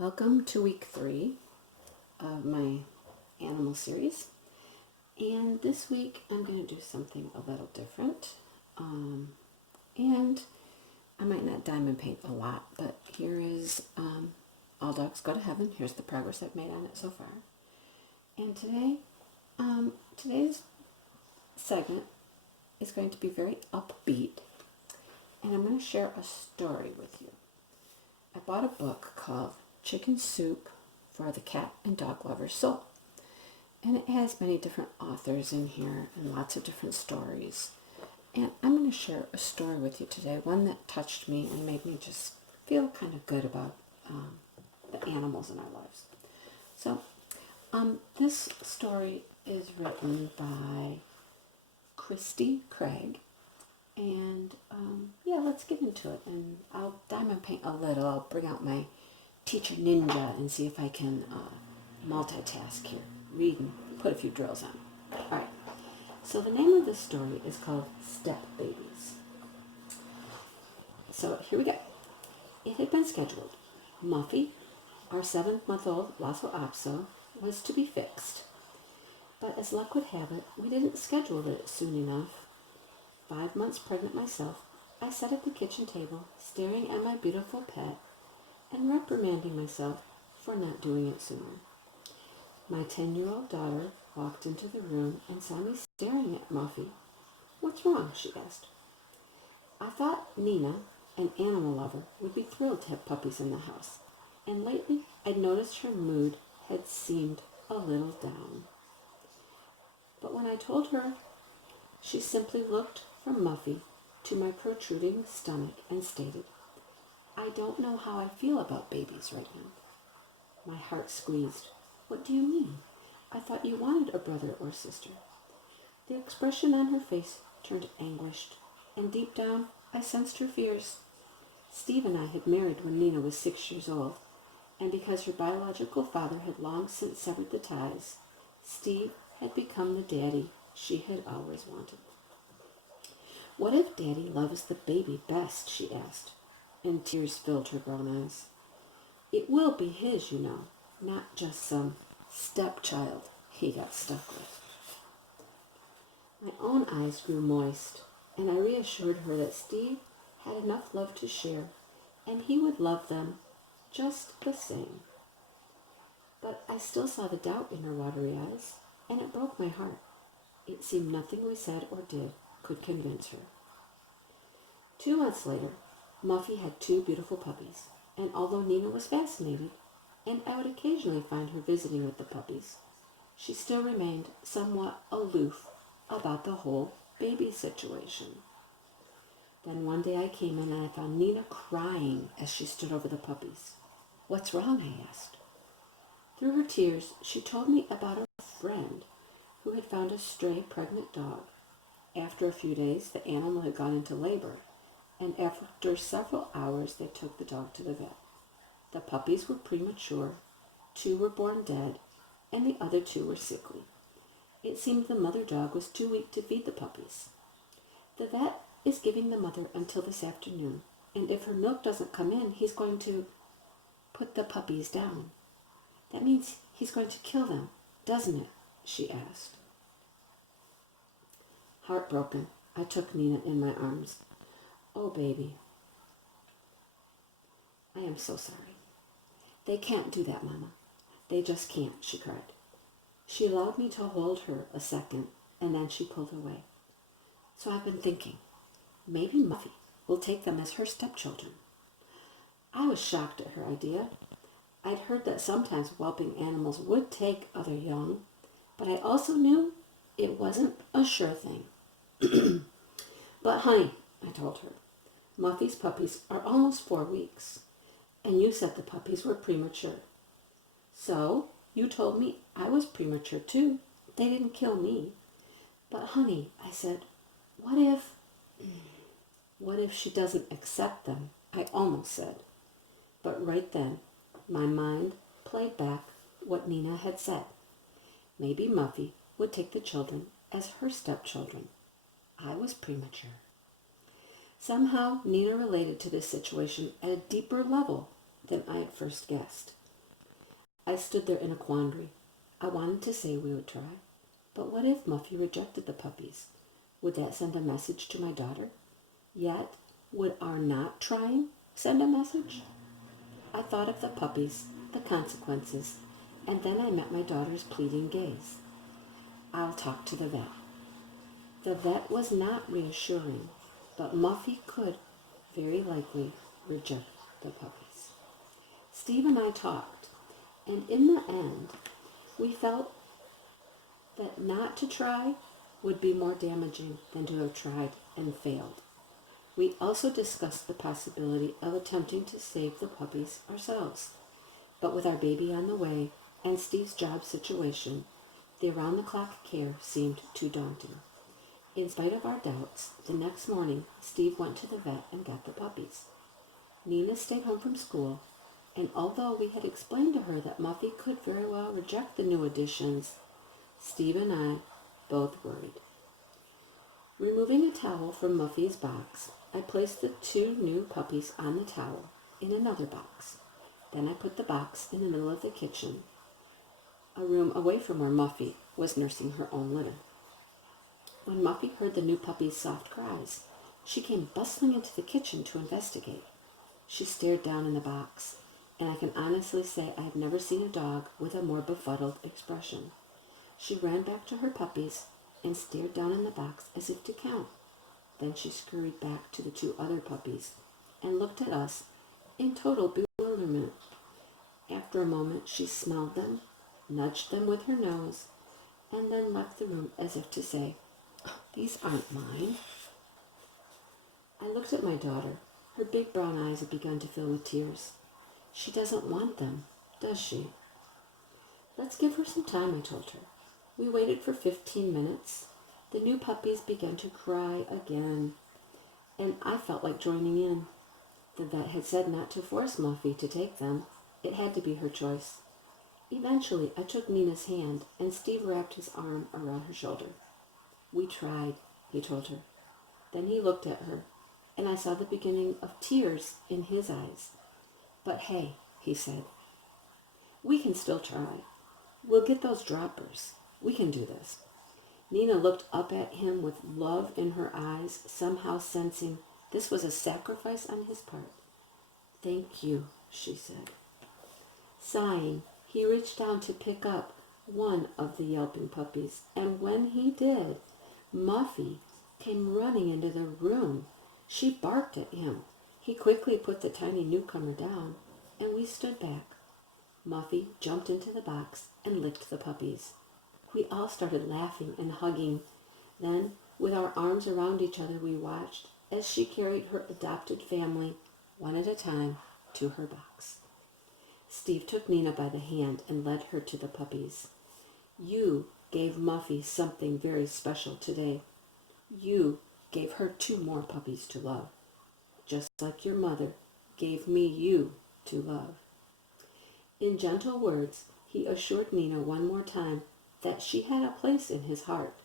Welcome to week 3 of my animal series, and this week I'm going to do something a little different, and I might not diamond paint a lot, but here is All Dogs Go to Heaven. Here's the progress I've made on it so far. And today's segment is going to be very upbeat, and I'm going to share a story with you. I bought a book called Chicken Soup for the Cat and Dog Lover's Soul. And it has many different authors in here and lots of different stories. And I'm going to share a story with you today, one that touched me and made me just feel kind of good about the animals in our lives. So this story is written by Christy Craig. And let's get into it. And I'll diamond paint a little. I'll bring out my teacher ninja and see if I can multitask here. Read and put a few drills on. All right. So the name of this story is called Step Babies. So here we go. It had been scheduled. Muffy, our 7-month-old Lhasa Apso, was to be fixed. But as luck would have it, we didn't schedule it soon enough. 5 months pregnant myself, I sat at the kitchen table, staring at my beautiful pet and reprimanding myself for not doing it sooner. My 10-year-old daughter walked into the room and saw me staring at Muffy. "What's wrong?" she asked. I thought Nina, an animal lover, would be thrilled to have puppies in the house, and lately I'd noticed her mood had seemed a little down. But when I told her, she simply looked from Muffy to my protruding stomach and stated, "I don't know how I feel about babies right now." My heart squeezed. "What do you mean? I thought you wanted a brother or sister." The expression on her face turned anguished, and deep down I sensed her fears. Steve and I had married when Nina was 6 years old, and because her biological father had long since severed the ties, Steve had become the daddy she had always wanted. "What if Daddy loves the baby best?" she asked, and tears filled her brown eyes. "It will be his, you know, not just some stepchild he got stuck with." My own eyes grew moist, and I reassured her that Steve had enough love to share, and he would love them just the same. But I still saw the doubt in her watery eyes, and it broke my heart. It seemed nothing we said or did could convince her. 2 months later, Muffy had 2 beautiful puppies, and although Nina was fascinated, and I would occasionally find her visiting with the puppies, she still remained somewhat aloof about the whole baby situation. Then one day I came in and I found Nina crying as she stood over the puppies. "What's wrong?" I asked. Through her tears, she told me about a friend who had found a stray pregnant dog. After a few days, the animal had gone into labor, and after several hours they took the dog to the vet. The puppies were premature, 2 were born dead, and the other 2 were sickly. It seemed the mother dog was too weak to feed the puppies. The vet is giving the mother until this afternoon, and if her milk doesn't come in, he's going to put the puppies down. That means he's going to kill them, doesn't it?" she asked. Heartbroken, I took Nina in my arms. "Oh, baby, I am so sorry. They can't do that, Mama. They just can't," she cried. She allowed me to hold her a second, and then she pulled away. "So I've been thinking, maybe Muffy will take them as her stepchildren." I was shocked at her idea. I'd heard that sometimes whelping animals would take other young, but I also knew it wasn't a sure thing. "But honey," I told her, "Muffy's puppies are almost 4 weeks, and you said the puppies were premature. So you told me I was premature too. They didn't kill me." "But honey," I said, what if she doesn't accept them?" I almost said. But right then, my mind played back what Nina had said. Maybe Muffy would take the children as her stepchildren. I was premature. Somehow, Nina related to this situation at a deeper level than I had first guessed. I stood there in a quandary. I wanted to say we would try, but what if Muffy rejected the puppies? Would that send a message to my daughter? Yet, would our not trying send a message? I thought of the puppies, the consequences, and then I met my daughter's pleading gaze. I'll talk to the vet. The vet was not reassuring, but Muffy could very likely reject the puppies. Steve and I talked, and in the end, we felt that not to try would be more damaging than to have tried and failed. We also discussed the possibility of attempting to save the puppies ourselves. But with our baby on the way and Steve's job situation, the around-the-clock care seemed too daunting. In spite of our doubts, the next morning, Steve went to the vet and got the puppies. Nina stayed home from school, and although we had explained to her that Muffy could very well reject the new additions, Steve and I both worried. Removing a towel from Muffy's box, I placed the 2 new puppies on the towel in another box. Then I put the box in the middle of the kitchen, a room away from where Muffy was nursing her own litter. When Muffy heard the new puppy's soft cries, she came bustling into the kitchen to investigate. She stared down in the box, and I can honestly say I have never seen a dog with a more befuddled expression. She ran back to her puppies and stared down in the box as if to count. Then she scurried back to the 2 other puppies and looked at us in total bewilderment. After a moment, she smelled them, nudged them with her nose, and then left the room as if to say, "These aren't mine." I looked at my daughter. Her big brown eyes had begun to fill with tears. She doesn't want them, does she? Let's give her some time, I told her. We waited for 15 minutes. The new puppies began to cry again, and I felt like joining in. The vet had said not to force Muffy to take them. It had to be her choice. Eventually, I took Nina's hand, and Steve wrapped his arm around her shoulder. "We tried," he told her. Then he looked at her, and I saw the beginning of tears in his eyes. "But hey," he said, "we can still try. We'll get those droppers. We can do this." Nina looked up at him with love in her eyes, somehow sensing this was a sacrifice on his part. "Thank you," she said. Sighing, he reached down to pick up one of the yelping puppies, and when he did, Muffy came running into the room. She barked at him. He quickly put the tiny newcomer down, and we stood back. Muffy jumped into the box and licked the puppies. We all started laughing and hugging. Then, with our arms around each other, we watched as she carried her adopted family, one at a time, to her box. Steve took Nina by the hand and led her to the puppies. "You gave Muffy something very special today. You gave her 2 more puppies to love, just like your mother gave me you to love." In gentle words, he assured Nina one more time that she had a place in his heart,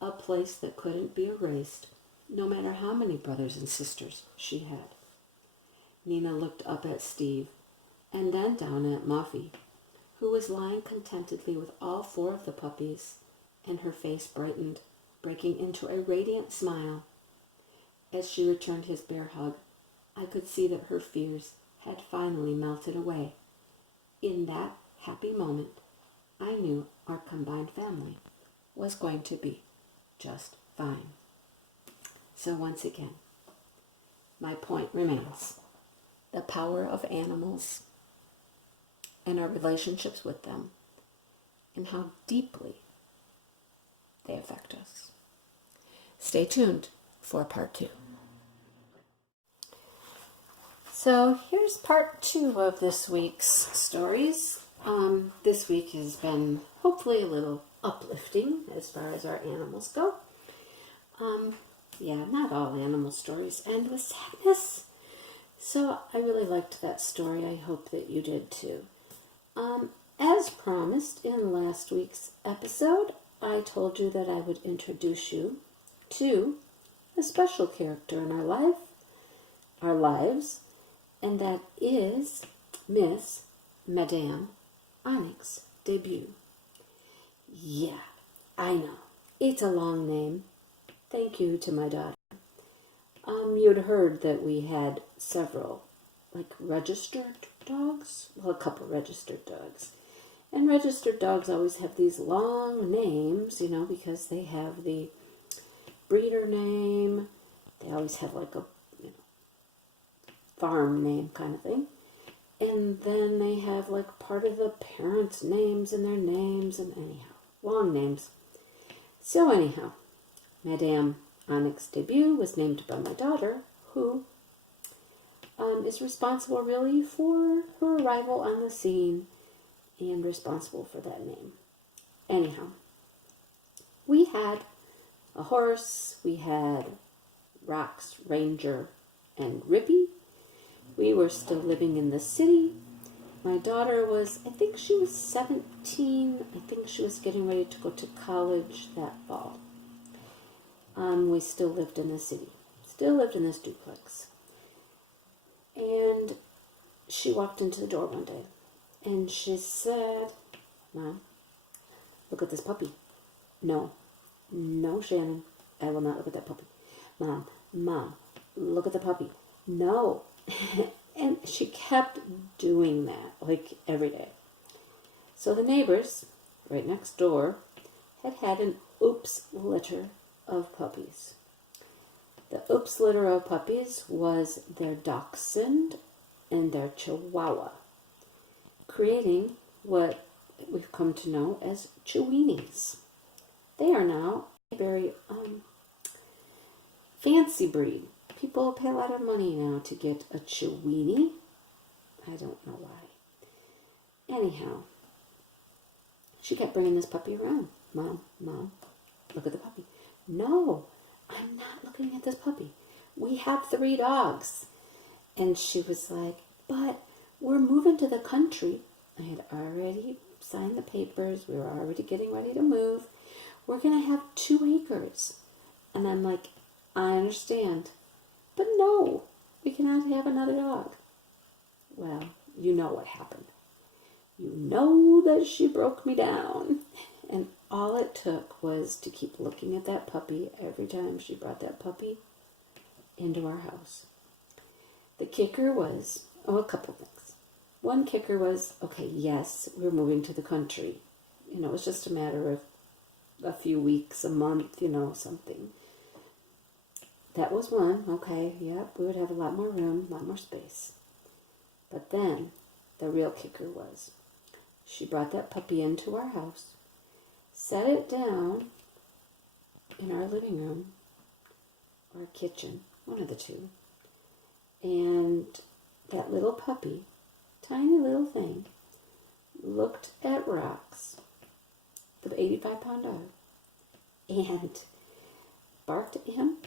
a place that couldn't be erased, no matter how many brothers and sisters she had. Nina looked up at Steve, and then down at Muffy, who was lying contentedly with all 4 of the puppies, and her face brightened, breaking into a radiant smile. As she returned his bear hug, I could see that her fears had finally melted away. In that happy moment, I knew our combined family was going to be just fine. So once again, my point remains. The power of animals and our relationships with them and how deeply they affect us. Stay tuned for part 2. So here's part 2 of this week's stories. This week has been hopefully a little uplifting as far as our animals go. Not all animal stories end with sadness. So I really liked that story. I hope that you did too. As promised in last week's episode, I told you that I would introduce you to a special character in our lives, and that is Miss Madame Onyx debut. Yeah, I know. It's a long name. Thank you to my daughter. You'd heard that we had several, like registered dogs? Well, a couple registered dogs. And registered dogs always have these long names, because they have the breeder name. They always have like a farm name kind of thing. And then they have like part of the parents' names in their names, and anyhow, long names. So anyhow, Madame Onyx debut was named by my daughter, who is responsible really for her arrival on the scene and responsible for that name. Anyhow, we had a horse, we had Rox, Ranger, and Rippy. We were still living in the city. My daughter was, I think she was 17. I think she was getting ready to go to college that fall. We still lived in the city. Still lived in this duplex. And she walked into the door one day. And she said, Mom, look at this puppy. No, Shannon, I will not look at that puppy. Mom, look at the puppy. No. And she kept doing that, like every day. So the neighbors, right next door, had an oops litter of puppies. The oops litter of puppies was their dachshund and their chihuahua, creating what we've come to know as Cheweenies. They are now a very fancy breed. People pay a lot of money now to get a Cheweenie. I don't know why. Anyhow, she kept bringing this puppy around. Mom, look at the puppy. No, I'm not looking at this puppy. We have 3 dogs. And she was like, but we're moving to the country. I had already signed the papers. We were already getting ready to move. We're going to have 2 acres. And I'm like, I understand. But no, we cannot have another dog. Well, you know what happened. You know that she broke me down. And all it took was to keep looking at that puppy every time she brought that puppy into our house. The kicker was, a couple things. One kicker was, okay, yes, we're moving to the country. It was just a matter of a few weeks, a month, something. That was one. Okay, yep, we would have a lot more room, a lot more space. But then the real kicker was she brought that puppy into our house, set it down in our living room or kitchen, one of the two. And that little puppy, tiny little thing, looked at Rox, the 85-pound dog, and barked at him.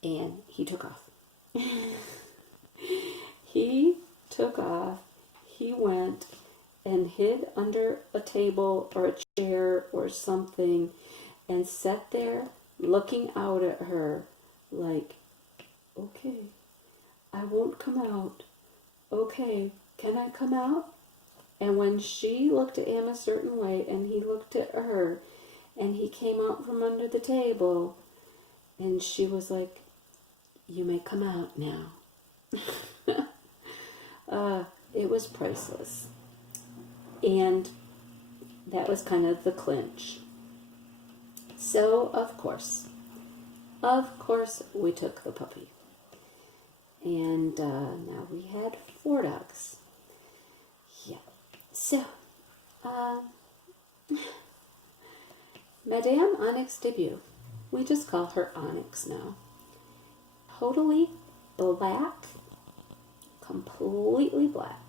And he took off. He took off. He went and hid under a table or a chair or something and sat there looking out at her like, okay, I won't come out. Okay, can I come out? And when she looked at him a certain way and he looked at her and he came out from under the table and she was like, you may come out now. It was priceless. And that was kind of the clinch. So, of course, we took the puppy. And now we had 4 dogs. Yeah. So, Madame Onyx debut. We just call her Onyx now. Totally black, completely black.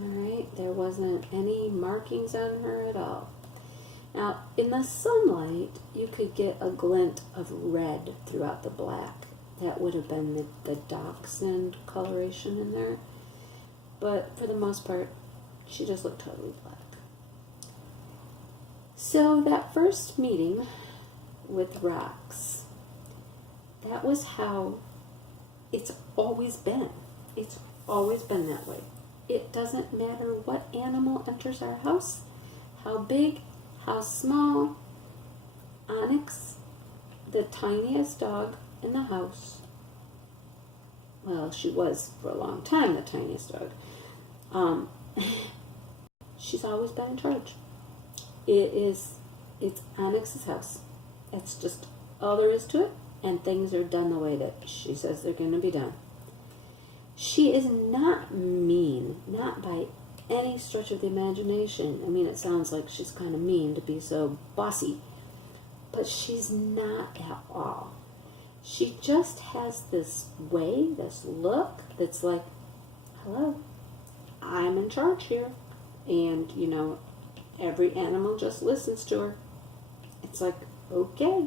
All right, there wasn't any markings on her at all. Now, in the sunlight, you could get a glint of red throughout the black. That would have been the dachshund coloration in there. But for the most part, she just looked totally black. So that first meeting with Rox, that was how it's always been. It's always been that way. It doesn't matter what animal enters our house, how big, how small. Onyx, the tiniest dog in the house, well, she was for a long time the tiniest dog. She's always been in charge. It's Onyx's house. That's just all there is to it, and things are done the way that she says they're going to be done. She is not mean, not by any stretch of the imagination. I mean, it sounds like she's kind of mean to be so bossy, but she's not at all. She just has this way, this look that's like, hello, I'm in charge here. And, you know, every animal just listens to her. It's like, okay,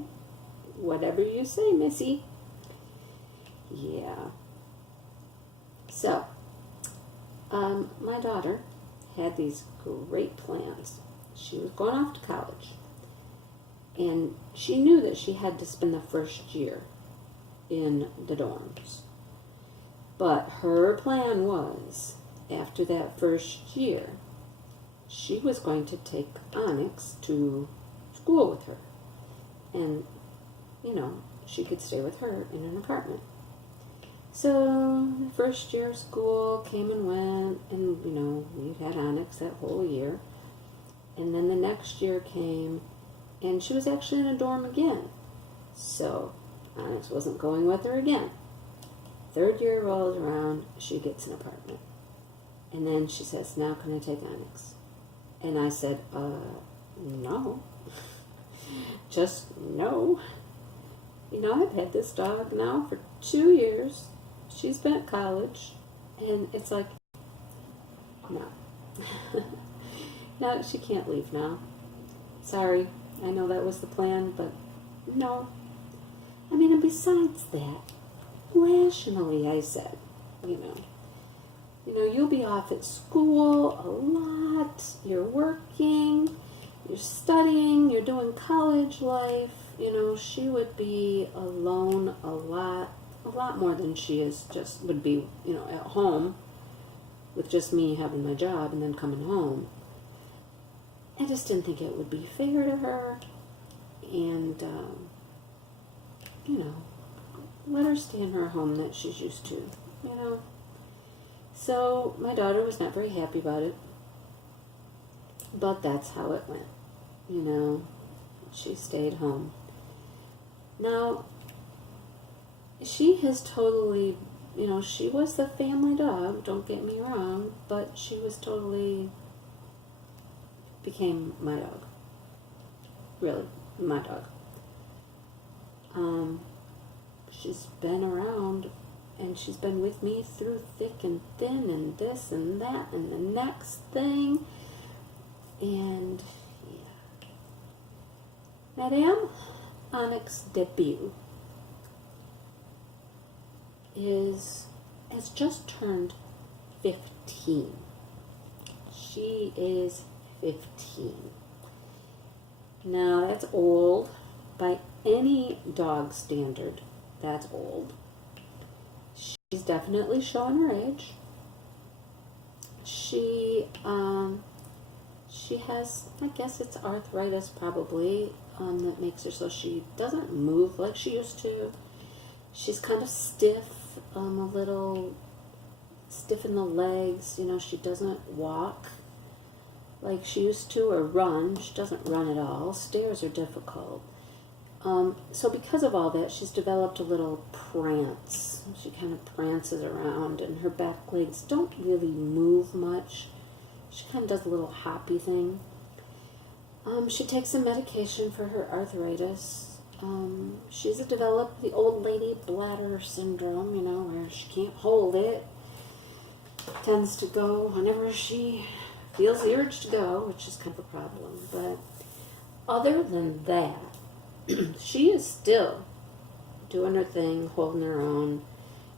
whatever you say, Missy. Yeah. So, my daughter had these great plans. She was going off to college. And she knew that she had to spend the first year in the dorms. But her plan was, after that first year, she was going to take Onyx to school with her. And, you know, she could stay with her in an apartment. So, the first year of school came and went, and, you know, we had Onyx that whole year. And then the next year came, and she was actually in a dorm again. So, Onyx wasn't going with her again. Third year rolls around, she gets an apartment. And then she says, now can I take Onyx? And I said, no. Just no. You know, I've had this dog now for 2 years. She's been at college. And it's like, no. No, she can't leave now. Sorry, I know that was the plan, but no. I mean, and besides that, rationally, I said, you know, you'll be off at school a lot, you're working, you're studying, you're doing college life, you know, she would be alone a lot more than she would be, you know, at home with just me having my job and then coming home. I just didn't think it would be fair to her, and, you know, let her stay in her home that she's used to, you know. So my daughter was not very happy about it, but that's how it went, you know. She stayed home. Now, she has totally, you know, she was the family dog, don't get me wrong, but she was totally became my dog. Really, my dog. She's been around, and she's been with me through thick and thin, and this and that, and the next thing. And, yeah. Madame Onyx debut has just turned 15. She is 15. Now, that's old. By any dog standard, that's old. She's definitely showing her age. She has, I guess it's arthritis probably, that makes her so she doesn't move like she used to. She's kind of stiff, a little stiff in the legs. You know, she doesn't walk like she used to, or run. She doesn't run at all. Stairs are difficult. So because of all that, she's developed a little prance. She kind of prances around, and her back legs don't really move much. She kind of does a little hoppy thing. She takes some medication for her arthritis. She's developed the old lady bladder syndrome, you know, where she can't hold it. Tends to go whenever she feels the urge to go, which is kind of a problem. But other than that, she is still doing her thing, holding her own,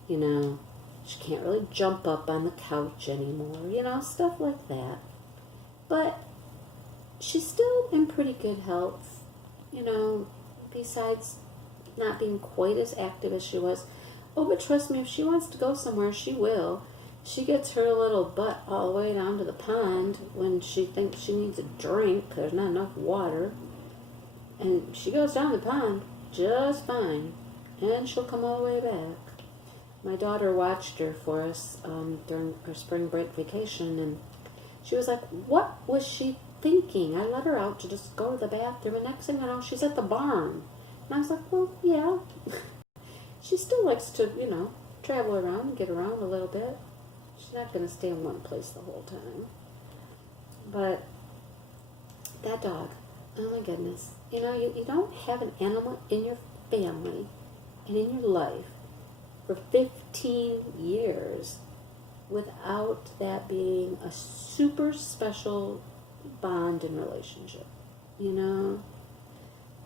you know. She can't really jump up on the couch anymore, you know, stuff like that. But she's still in pretty good health, you know, besides not being quite as active as she was. Oh, but trust me, if she wants to go somewhere, she will. she gets her little butt all the way down to the pond when she thinks she needs a drink. There's not enough water. And she goes down the pond just fine. And she'll come all the way back. My daughter watched her for us during our spring break vacation, and she was like, what was she thinking? I let her out to just go to the bathroom, and next thing I know, she's at the barn. And I was like, well, yeah. She still likes to, travel around and get around a little bit. She's not going to stay in one place the whole time. But that dog, oh my goodness. You don't have an animal in your family and in your life for 15 years without that being a super special bond and relationship.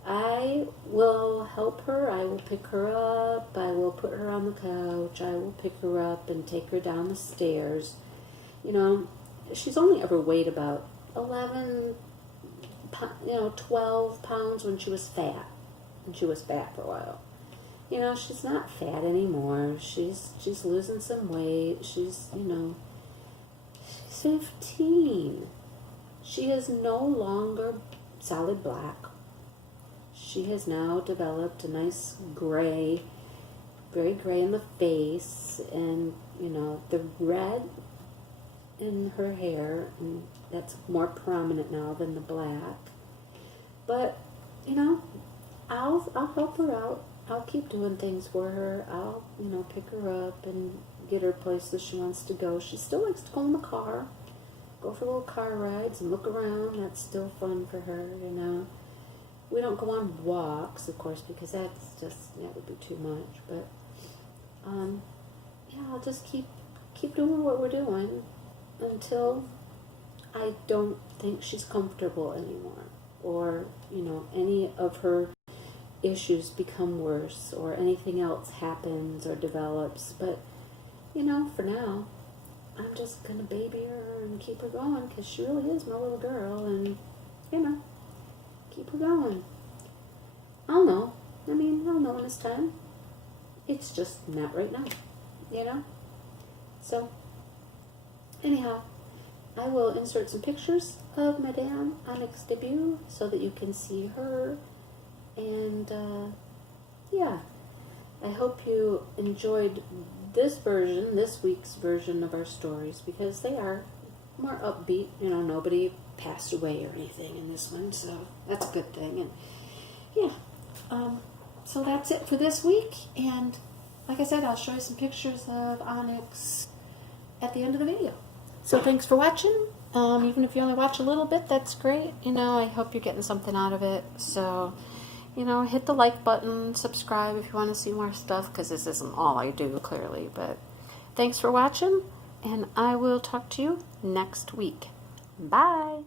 I will help her. I will pick her up. I will put her on the couch. I will pick her up and take her down the stairs. She's only ever weighed about 12 pounds when she was fat. And she was fat for a while. She's not fat anymore. She's losing some weight. She's 15. She is no longer solid black. She has now developed a nice gray, very gray in the face, and, the red in her hair, and that's more prominent now than the black. But, I'll help her out. I'll keep doing things for her. I'll, pick her up and get her places she wants to go. She still likes to go in the car, go for little car rides and look around. That's still fun for her, We don't go on walks, of course, because that would be too much. But, I'll just keep doing what we're doing until I don't think she's comfortable anymore. Or, any of her issues become worse or anything else happens or develops. But, for now, I'm just going to baby her and keep her going because she really is my little girl. And, keep her going. I'll know. I'll know when it's time. It's just not right now, So, anyhow, I will insert some pictures of Madame Onyx debut so that you can see her. And, I hope you enjoyed this week's version of our stories, because they are more upbeat. Nobody passed away or anything in this one, so that's a good thing. And so that's it for this week. And like I said, I'll show you some pictures of Onyx at the end of the video. So thanks for watching. Even if you only watch a little bit, that's great. I hope you're getting something out of it. So, hit the like button, subscribe if you want to see more stuff, because this isn't all I do, clearly. But thanks for watching, and I will talk to you next week. Bye!